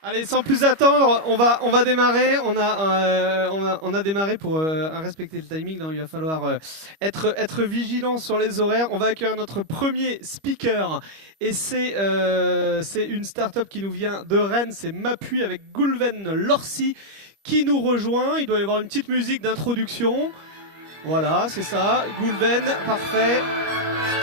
Allez, sans plus attendre, on va démarrer. On a démarré pour respecter le timing. Donc il va falloir être vigilant sur les horaires. On va accueillir notre premier speaker. Et c'est une start-up qui nous vient de Rennes. C'est Mapui avec Goulven Lorcy qui nous rejoint. Il doit y avoir une petite musique d'introduction. Voilà, c'est ça. Goulven, parfait.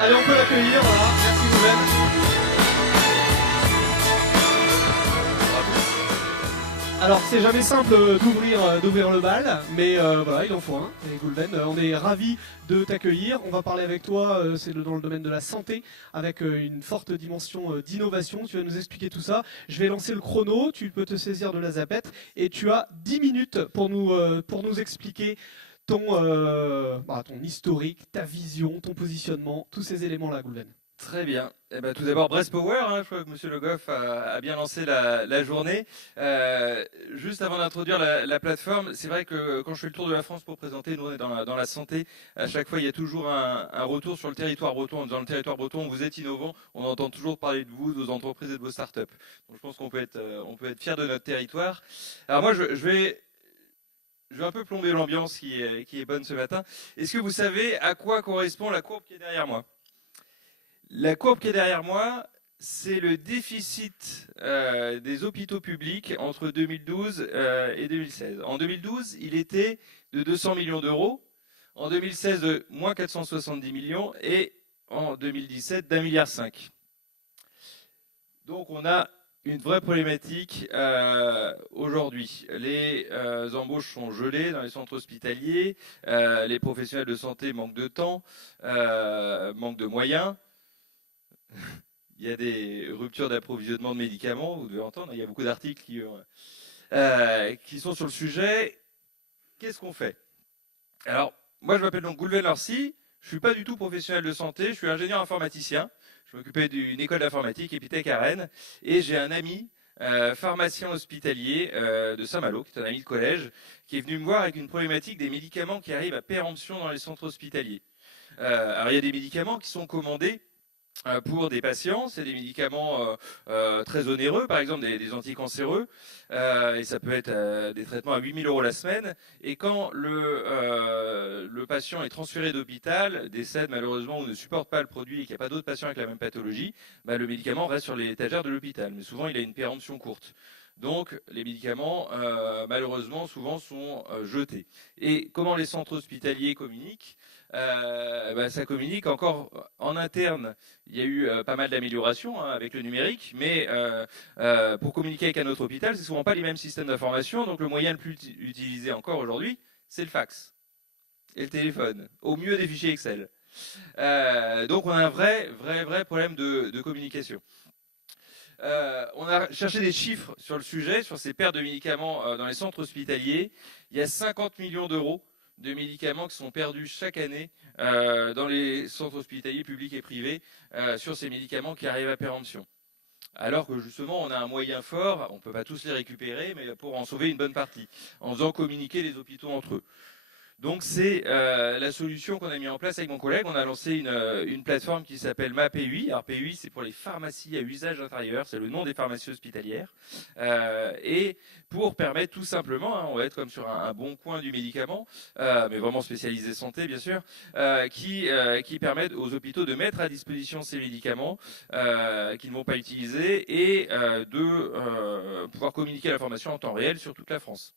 Allez, on peut l'accueillir. Voilà, merci Goulven. Alors c'est jamais simple d'ouvrir le bal, mais voilà, il en faut un. Et Goulven, on est ravi de t'accueillir. On va parler avec toi, dans le domaine de la santé, avec une forte dimension d'innovation. Tu vas nous expliquer tout ça. Je vais lancer le chrono, tu peux te saisir de la zapette, et tu as 10 minutes pour nous expliquer ton historique, ta vision, ton positionnement, tous ces éléments-là, Goulven. Très bien. Eh ben, tout d'abord, Breast Power, hein, je crois que Monsieur Le Goff a bien lancé la journée. Juste avant d'introduire la plateforme, c'est vrai que quand je fais le tour de la France pour présenter, nous on est dans la santé, à chaque fois il y a toujours un retour sur le territoire breton. Dans le territoire breton, vous êtes innovant, on entend toujours parler de vous, de vos entreprises et de vos startups. Donc je pense on peut être fier de notre territoire. Alors moi, je vais un peu plomber l'ambiance qui est bonne ce matin. Est-ce que vous savez à quoi correspond la courbe qui est derrière moi? La courbe qui est derrière moi, c'est le déficit des hôpitaux publics entre 2012 et 2016. En 2012, il était de 200 millions d'euros. En 2016, de moins 470 millions. Et en 2017, d'1,5 milliard. Donc on a une vraie problématique aujourd'hui. Les embauches sont gelées dans les centres hospitaliers. Les professionnels de santé manquent de temps, manquent de moyens. Il y a des ruptures d'approvisionnement de médicaments, vous devez entendre, il y a beaucoup d'articles qui sont sur le sujet. Qu'est-ce qu'on fait? Alors, moi je m'appelle donc Goulven Lorcy, je ne suis pas du tout professionnel de santé, je suis ingénieur informaticien, je m'occupais d'une école d'informatique, Epitech à Rennes, et j'ai un ami pharmacien hospitalier de Saint-Malo, qui est un ami de collège, qui est venu me voir avec une problématique des médicaments qui arrivent à péremption dans les centres hospitaliers. Alors il y a des médicaments qui sont commandés pour des patients, c'est des médicaments très onéreux, par exemple des anticancéreux, et ça peut être des traitements à 8 000 euros la semaine. Et quand le patient est transféré d'hôpital, décède malheureusement ou ne supporte pas le produit et qu'il n'y a pas d'autres patients avec la même pathologie, bah, le médicament reste sur les étagères de l'hôpital. Mais souvent, il a une péremption courte. Donc, les médicaments, malheureusement, souvent sont jetés. Et comment les centres hospitaliers communiquent? Bah, ça communique encore en interne. Il y a eu pas mal d'améliorations avec le numérique, mais pour communiquer avec un autre hôpital, c'est souvent pas les mêmes systèmes d'information. Donc le moyen le plus utilisé encore aujourd'hui, c'est le fax et le téléphone. Au mieux des fichiers Excel. Donc on a un vrai problème de communication. On a cherché des chiffres sur le sujet, sur ces pertes de médicaments dans les centres hospitaliers. Il y a 50 millions d'euros de médicaments qui sont perdus chaque année dans les centres hospitaliers publics et privés sur ces médicaments qui arrivent à péremption. Alors que justement, on a un moyen fort, on ne peut pas tous les récupérer, mais pour en sauver une bonne partie, en faisant communiquer les hôpitaux entre eux. Donc c'est la solution qu'on a mis en place avec mon collègue. On a lancé une plateforme qui s'appelle MaPUI. Alors PUI, c'est pour les pharmacies à usage intérieur, c'est le nom des pharmacies hospitalières. Et pour permettre tout simplement, on va être comme sur un bon coin du médicament, mais vraiment spécialisé santé bien sûr, qui permettent aux hôpitaux de mettre à disposition ces médicaments qu'ils ne vont pas utiliser et de pouvoir communiquer l'information en temps réel sur toute la France.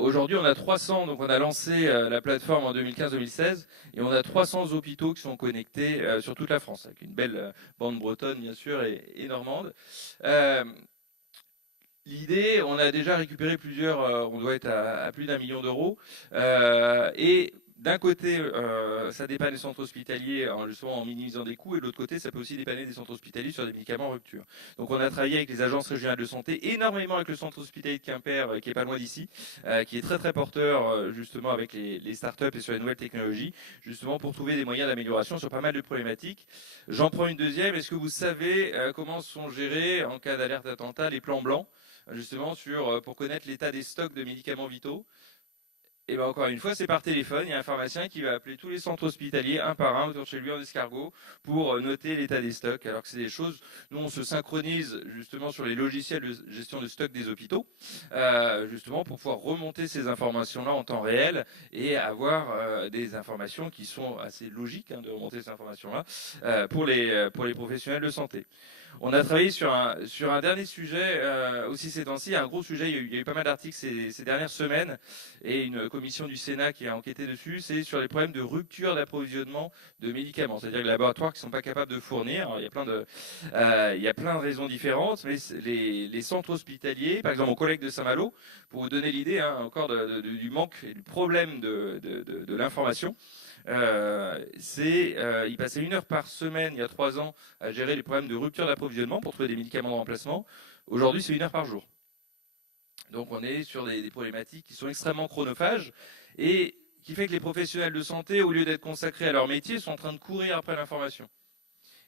Aujourd'hui, on a 300, donc on a lancé la plateforme en 2015-2016, et on a 300 hôpitaux qui sont connectés sur toute la France, avec une belle bande bretonne, bien sûr, et normande. L'idée, on a déjà récupéré plusieurs, on doit être à plus d'1 million d'euros, et d'un côté, ça dépanne les centres hospitaliers justement en minimisant des coûts, et de l'autre côté, ça peut aussi dépanner des centres hospitaliers sur des médicaments en rupture. Donc on a travaillé avec les agences régionales de santé, énormément avec le centre hospitalier de Quimper, qui est pas loin d'ici, qui est très porteur justement avec les startups et sur les nouvelles technologies, justement pour trouver des moyens d'amélioration sur pas mal de problématiques. J'en prends une deuxième. Est-ce que vous savez comment sont gérés en cas d'alerte d'attentat les plans blancs, justement pour connaître l'état des stocks de médicaments vitaux? Et ben encore une fois, c'est par téléphone. Il y a un pharmacien qui va appeler tous les centres hospitaliers un par un autour de chez lui en escargot pour noter l'état des stocks. Alors que c'est des choses, nous on se synchronise justement sur les logiciels de gestion de stock des hôpitaux, justement pour pouvoir remonter ces informations-là en temps réel et avoir des informations qui sont assez logiques de remonter ces informations-là pour les professionnels de santé. On a travaillé sur un dernier sujet aussi ces temps-ci, un gros sujet, il y a eu pas mal d'articles ces dernières semaines et une commission du Sénat qui a enquêté dessus, c'est sur les problèmes de rupture d'approvisionnement de médicaments, c'est-à-dire les laboratoires qui ne sont pas capables de fournir. Alors, il y a plein de raisons différentes, mais les centres hospitaliers, par exemple mon collègue de Saint-Malo, pour vous donner l'idée encore du manque et du problème de l'information, il passait 1 heure par semaine il y a 3 ans à gérer les problèmes de rupture d'approvisionnement pour trouver des médicaments de remplacement. Aujourd'hui, c'est 1 heure par jour. Donc on est sur des problématiques qui sont extrêmement chronophages et qui fait que les professionnels de santé, au lieu d'être consacrés à leur métier, sont en train de courir après l'information.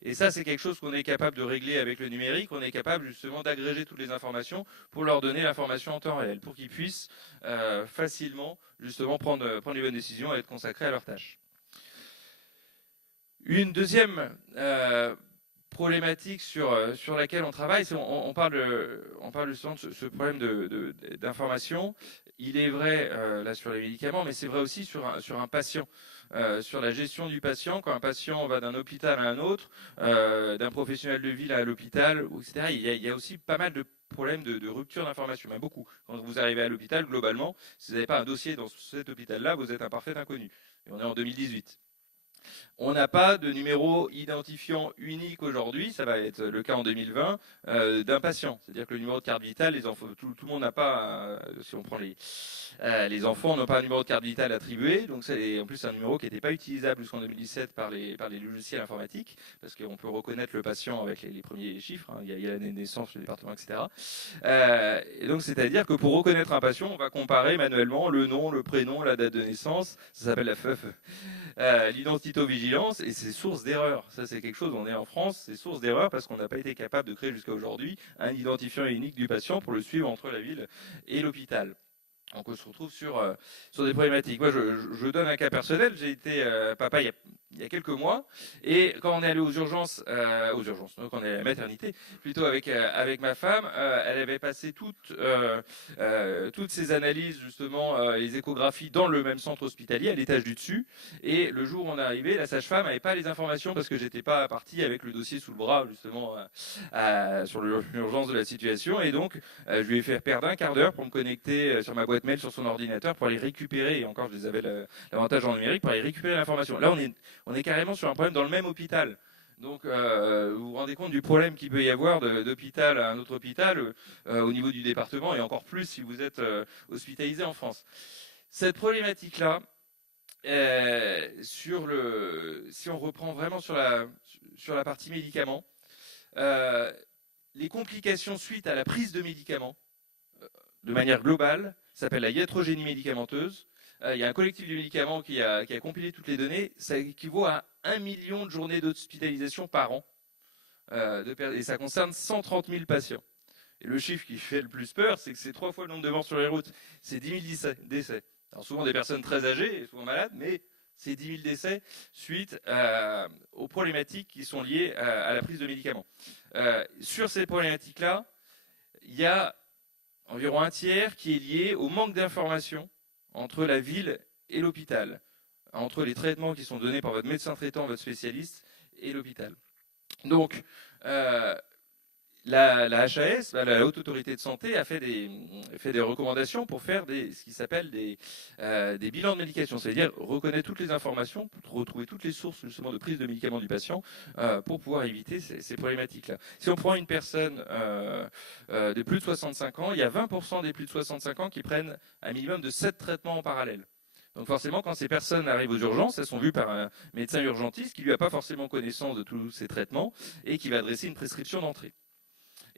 Et ça, c'est quelque chose qu'on est capable de régler avec le numérique. On est capable justement d'agréger toutes les informations pour leur donner l'information en temps réel, pour qu'ils puissent facilement justement prendre les bonnes décisions et être consacrés à leurs tâches. Une deuxième problématique sur laquelle on travaille, on parle justement de ce problème d'information. Il est vrai là sur les médicaments, mais c'est vrai aussi sur un patient, sur la gestion du patient. Quand un patient va d'un hôpital à un autre, d'un professionnel de ville à l'hôpital, etc., il y a aussi pas mal de problèmes de rupture d'information, même beaucoup. Quand vous arrivez à l'hôpital, globalement, si vous n'avez pas un dossier dans cet hôpital-là, vous êtes un parfait inconnu. Et on est en 2018. On n'a pas de numéro identifiant unique aujourd'hui, ça va être le cas en 2020, d'un patient. C'est-à-dire que le numéro de carte vitale, les enfants, tout le monde n'a pas, si on prend les enfants n'ont pas un numéro de carte vitale attribué, donc c'est en plus un numéro qui n'était pas utilisable jusqu'en 2017 par les logiciels informatiques, parce qu'on peut reconnaître le patient avec les premiers chiffres, il y a l'année de naissance, le département, etc. Et donc c'est-à-dire que pour reconnaître un patient, on va comparer manuellement le nom, le prénom, la date de naissance, ça s'appelle la FEUF, l'identitovigilance, et c'est source d'erreur. Ça c'est quelque chose, on est en France, c'est source d'erreur parce qu'on n'a pas été capable de créer jusqu'à aujourd'hui un identifiant unique du patient pour le suivre entre la ville et l'hôpital. Donc on se retrouve sur des problématiques. Moi, je donne un cas personnel. J'ai été papa il y a quelques mois, et quand on est allé aux urgences, donc on est à la maternité, plutôt avec ma femme, elle avait passé toutes ses analyses, justement, les échographies dans le même centre hospitalier, à l'étage du dessus. Et le jour où on est arrivé, la sage-femme n'avait pas les informations parce que j'étais pas parti avec le dossier sous le bras, justement, sur l'urgence de la situation. Et donc, je lui ai fait perdre un quart d'heure pour me connecter sur ma boîte mail sur son ordinateur pour aller récupérer, et encore je les avais l'avantage en numérique, pour aller récupérer l'information. Là on est carrément sur un problème dans le même hôpital. Donc vous vous rendez compte du problème qu'il peut y avoir d'hôpital à un autre hôpital au niveau du département, et encore plus si vous êtes hospitalisé en France. Cette problématique-là, si on reprend vraiment sur la partie médicaments, les complications suite à la prise de médicaments, de manière globale, s'appelle la iatrogénie médicamenteuse. Il y a un collectif de médicaments qui a compilé toutes les données. Ça équivaut à 1 million de journées d'hospitalisation par an. Et ça concerne 130 000 patients. Et le chiffre qui fait le plus peur, c'est que c'est 3 fois le nombre de morts sur les routes. C'est 10 000 décès. Alors souvent des personnes très âgées, souvent malades, mais c'est 10 000 décès suite aux problématiques qui sont liées à la prise de médicaments. Sur ces problématiques-là, il y a environ un tiers qui est lié au manque d'information entre la ville et l'hôpital, entre les traitements qui sont donnés par votre médecin traitant, votre spécialiste, et l'hôpital. Donc, la HAS, la Haute Autorité de Santé, a fait des recommandations pour faire ce qui s'appelle des bilans de médication, c'est-à-dire reconnaître toutes les informations, pour retrouver toutes les sources justement de prise de médicaments du patient pour pouvoir éviter ces problématiques-là. Si on prend une personne de plus de 65 ans, il y a 20% des plus de 65 ans qui prennent un minimum de 7 traitements en parallèle. Donc forcément, quand ces personnes arrivent aux urgences, elles sont vues par un médecin urgentiste qui lui a pas forcément connaissance de tous ces traitements et qui va adresser une prescription d'entrée.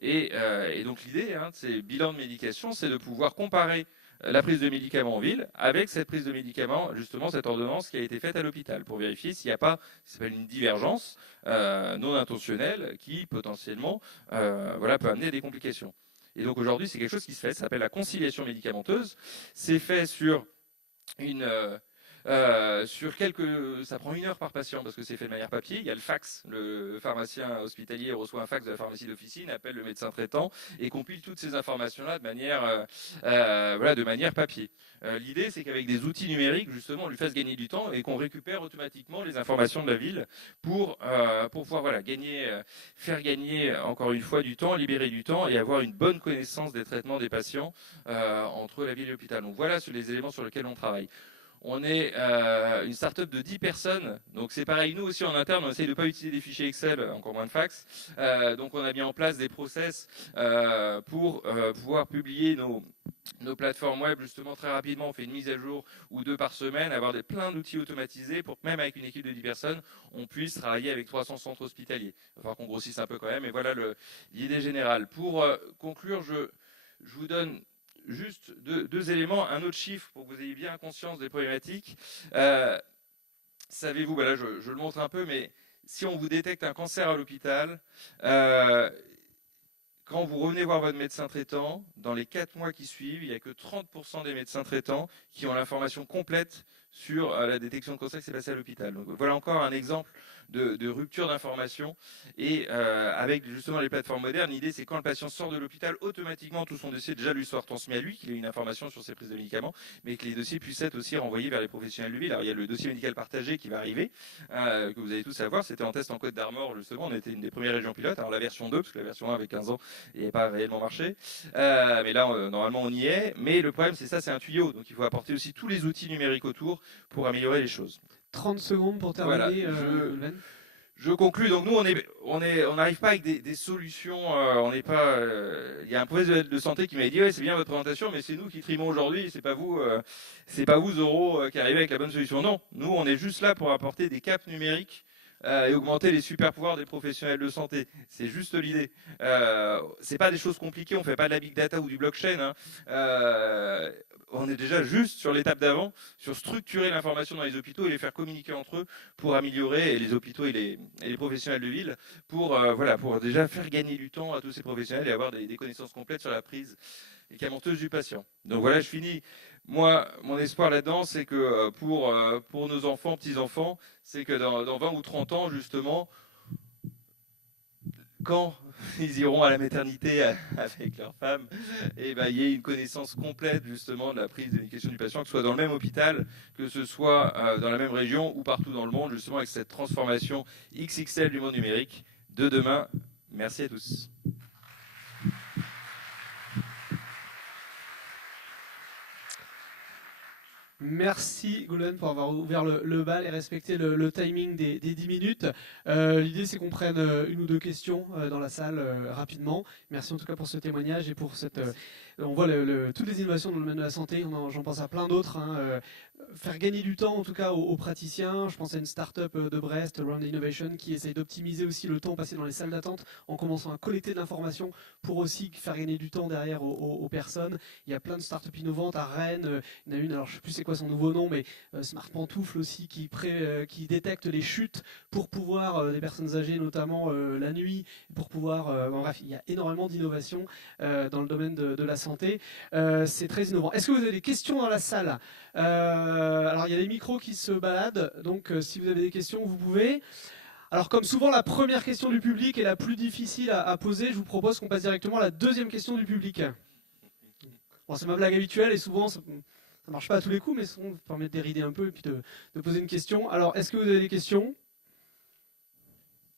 Et donc l'idée de ces bilans de médication, c'est de pouvoir comparer la prise de médicaments en ville avec cette prise de médicaments, justement cette ordonnance qui a été faite à l'hôpital, pour vérifier s'il n'y a pas ce qu'on appelle une divergence non intentionnelle qui potentiellement peut amener à des complications. Et donc aujourd'hui, c'est quelque chose qui se fait, ça s'appelle la conciliation médicamenteuse. C'est fait sur ça prend 1 heure par patient parce que c'est fait de manière papier. Il y a le fax, le pharmacien hospitalier reçoit un fax de la pharmacie d'officine, appelle le médecin traitant et compile toutes ces informations-là de manière papier. L'idée, c'est qu'avec des outils numériques, justement, on lui fasse gagner du temps et qu'on récupère automatiquement les informations de la ville pour pouvoir faire gagner encore une fois du temps, libérer du temps et avoir une bonne connaissance des traitements des patients entre la ville et l'hôpital. Donc voilà sur les éléments sur lesquels on travaille. On est une start-up de 10 personnes, donc c'est pareil, nous aussi en interne, on essaye de ne pas utiliser des fichiers Excel, encore moins de fax. Donc on a mis en place des process pour pouvoir publier nos plateformes web justement très rapidement. On fait une mise à jour ou 2 par semaine, avoir plein d'outils automatisés pour que même avec une équipe de 10 personnes, on puisse travailler avec 300 centres hospitaliers. Il va falloir qu'on grossisse un peu quand même, mais voilà l'idée générale. Pour conclure, je vous donne juste deux éléments, un autre chiffre pour que vous ayez bien conscience des problématiques. Savez-vous, là je le montre un peu, mais si on vous détecte un cancer à l'hôpital, quand vous revenez voir votre médecin traitant, dans les 4 mois qui suivent, il n'y a que 30% des médecins traitants qui ont l'information complète sur la détection de cancer qui s'est passée à l'hôpital. Donc voilà encore un exemple de rupture d'information. Et avec justement les plateformes modernes, l'idée c'est quand le patient sort de l'hôpital, automatiquement tout son dossier déjà lui soit transmis à lui, qu'il ait une information sur ses prises de médicaments, mais que les dossiers puissent être aussi renvoyés vers les professionnels de ville. Alors il y a le dossier médical partagé qui va arriver, que vous allez tous savoir. C'était en test en Côte d'Armor justement, on était une des premières régions pilotes. Alors la version 2, parce que la version 1 avait 15 ans et n'a pas réellement marché. Mais là, normalement, on y est. Mais le problème, c'est ça, c'est un tuyau. Donc, il faut apporter aussi tous les outils numériques autour pour améliorer les choses. 30 secondes pour terminer. Voilà, je conclus. Donc, nous, on n'arrive pas avec des solutions. On n'est pas. Il y a un professionnel de santé qui m'a dit, ouais, c'est bien votre présentation, mais c'est nous qui trimons aujourd'hui. C'est pas vous, Zoro, qui arrivez avec la bonne solution. Non, nous, on est juste là pour apporter des caps numériques. Et augmenter les super pouvoirs des professionnels de santé. C'est juste l'idée. C'est pas des choses compliquées, on fait pas de la big data ou du blockchain. On est déjà juste sur l'étape d'avant, sur structurer l'information dans les hôpitaux et les faire communiquer entre eux pour améliorer, et les hôpitaux et les professionnels de ville, pour déjà faire gagner du temps à tous ces professionnels et avoir des connaissances complètes sur la prise médicamenteuse du patient. Donc voilà, je finis. Moi, mon espoir là-dedans, c'est que pour nos enfants, petits-enfants, c'est que dans 20 ou 30 ans, justement, quand ils iront à la maternité avec leur femme, il y ait une connaissance complète justement de la prise de médication du patient, que ce soit dans le même hôpital, que ce soit dans la même région ou partout dans le monde, justement avec cette transformation XXL du monde numérique de demain. Merci à tous. Merci Goulen pour avoir ouvert le bal et respecté le timing des 10 minutes. L'idée c'est qu'on prenne 1 ou 2 questions dans la salle rapidement. Merci en tout cas pour ce témoignage et pour cette... on voit toutes les innovations dans le domaine de la santé, j'en pense à plein d'autres. Faire gagner du temps en tout cas aux praticiens. Je pense à une start-up de Brest, Round Innovation, qui essaye d'optimiser aussi le temps passé dans les salles d'attente en commençant à collecter de l'information pour aussi faire gagner du temps derrière aux personnes. Il y a plein de start-up innovantes à Rennes. Il y en a une, alors je ne sais plus c'est quoi son nouveau nom, mais Smart Pantoufle aussi qui détecte les chutes pour pouvoir, des personnes âgées notamment la nuit, pour pouvoir... bref, il y a énormément d'innovations dans le domaine de la santé. C'est très innovant. Est-ce que vous avez des questions dans la salle ? Alors il y a les micros qui se baladent, donc si vous avez des questions, vous pouvez. Alors comme souvent, la première question du public est la plus difficile à poser. Je vous propose qu'on passe directement à la deuxième question du public. Bon, c'est ma blague habituelle et souvent ça ne marche pas à tous les coups, mais ça permet de dérider un peu et puis de poser une question. Alors, est-ce que vous avez des questions ?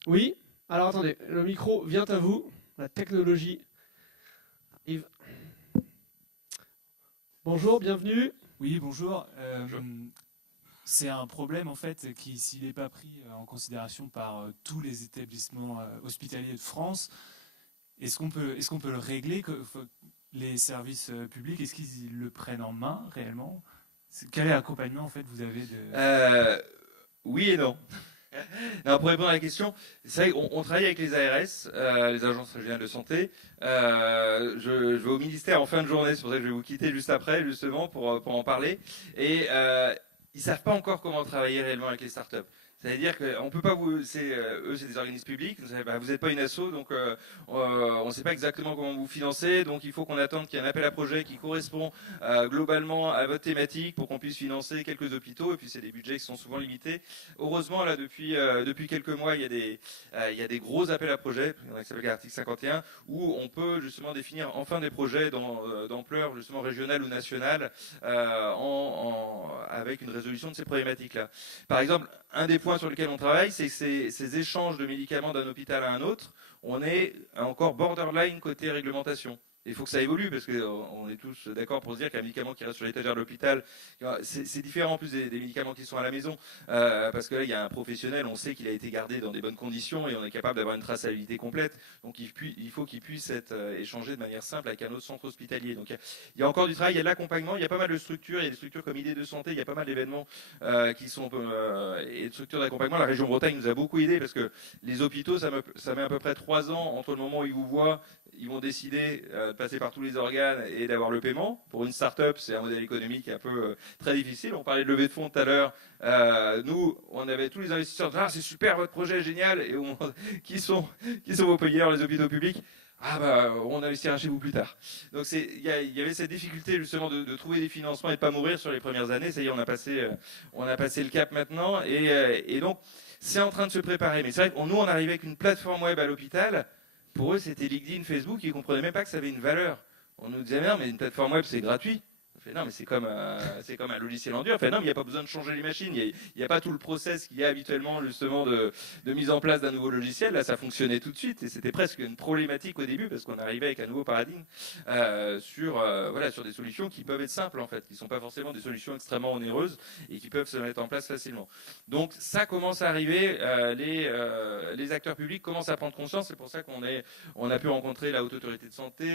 Oui ? Alors attendez, le micro vient à vous. La technologie arrive. Bonjour, bienvenue. Oui, bonjour. C'est un problème en fait qui, s'il n'est pas pris en considération par tous les établissements hospitaliers de France, est-ce qu'on peut le régler, les services publics, est-ce qu'ils le prennent en main réellement ? Quel accompagnement en fait vous avez de... Oui et non. Non, pour répondre à la question, c'est vrai qu'on travaille avec les ARS, les agences régionales de santé. Je vais au ministère en fin de journée, c'est pour ça que je vais vous quitter juste après, justement, pour en parler. Et ils ne savent pas encore comment travailler réellement avec les startups. C'est-à-dire qu'on peut pas eux, c'est des organismes publics. Vous n'êtes pas une asso, donc on ne sait pas exactement comment vous financer. Donc il faut qu'on attende qu'il y ait un appel à projet qui correspond globalement à votre thématique pour qu'on puisse financer quelques hôpitaux. Et puis c'est des budgets qui sont souvent limités. Heureusement, là depuis quelques mois, il y a des gros appels à projets, qui s'appelle l'article 51, où on peut justement définir enfin des projets d'ampleur justement régionale ou nationale avec une résolution de ces problématiques-là. Par exemple, un des points sur lesquels on travaille, c'est que ces échanges de médicaments d'un hôpital à un autre, on est encore borderline côté réglementation. Il faut que ça évolue parce qu'on est tous d'accord pour se dire qu'un médicament qui reste sur l'étagère de l'hôpital, c'est différent en plus des médicaments qui sont à la maison, parce que là il y a un professionnel, on sait qu'il a été gardé dans des bonnes conditions et on est capable d'avoir une traçabilité complète. Donc il faut qu'il puisse être échangé de manière simple avec un autre centre hospitalier. Donc il y a encore du travail, il y a de l'accompagnement, il y a pas mal de structures, il y a des structures comme Idées de Santé, il y a pas mal d'événements qui sont et de structures d'accompagnement. La région Bretagne nous a beaucoup aidé parce que les hôpitaux, ça met à peu près 3 ans entre le moment où ils vous voient. Ils vont décider de passer par tous les organes et d'avoir le paiement. Pour une start-up, c'est un modèle économique un peu très difficile. On parlait de levée de fonds tout à l'heure. Nous, on avait tous les investisseurs. Ah, c'est super, votre projet est génial. Et qui sont vos payeurs, les hôpitaux publics? Ah bah, on investira chez vous plus tard. Donc il y avait cette difficulté justement de trouver des financements et de pas mourir sur les premières années. Ça y est, on a passé le cap maintenant. Et donc, c'est en train de se préparer. Mais c'est vrai que nous, on arrivait avec une plateforme web à l'hôpital. Pour eux, c'était LinkedIn, Facebook, ils ne comprenaient même pas que ça avait une valeur. On nous disait, non, mais une plateforme web, c'est gratuit. On fait, non, mais c'est comme un logiciel en dur. On fait, non, mais il n'y a pas besoin de changer les machines. Il n'y a pas tout le process qu'il y a habituellement, justement, de mise en place d'un nouveau logiciel. Là, ça fonctionnait tout de suite. Et c'était presque une problématique au début, parce qu'on arrivait avec un nouveau paradigme sur des solutions qui peuvent être simples, en fait, qui ne sont pas forcément des solutions extrêmement onéreuses et qui peuvent se mettre en place facilement. Donc, ça commence à arriver. Les acteurs publics commencent à prendre conscience. C'est pour ça qu'on a pu rencontrer la Haute Autorité de Santé,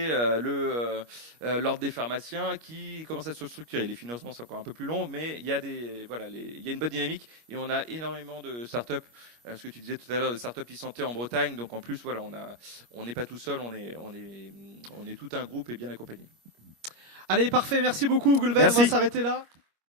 l'Ordre des pharmaciens, qui commence à se structurer. Les financements sont encore un peu plus longs, mais il y a une bonne dynamique et on a énormément de startups. Ce que tu disais tout à l'heure, de startups e-santé en Bretagne. Donc en plus, voilà, on n'est pas tout seul, on est tout un groupe et bien accompagné. Allez, parfait. Merci beaucoup, Goulven. On va s'arrêter là.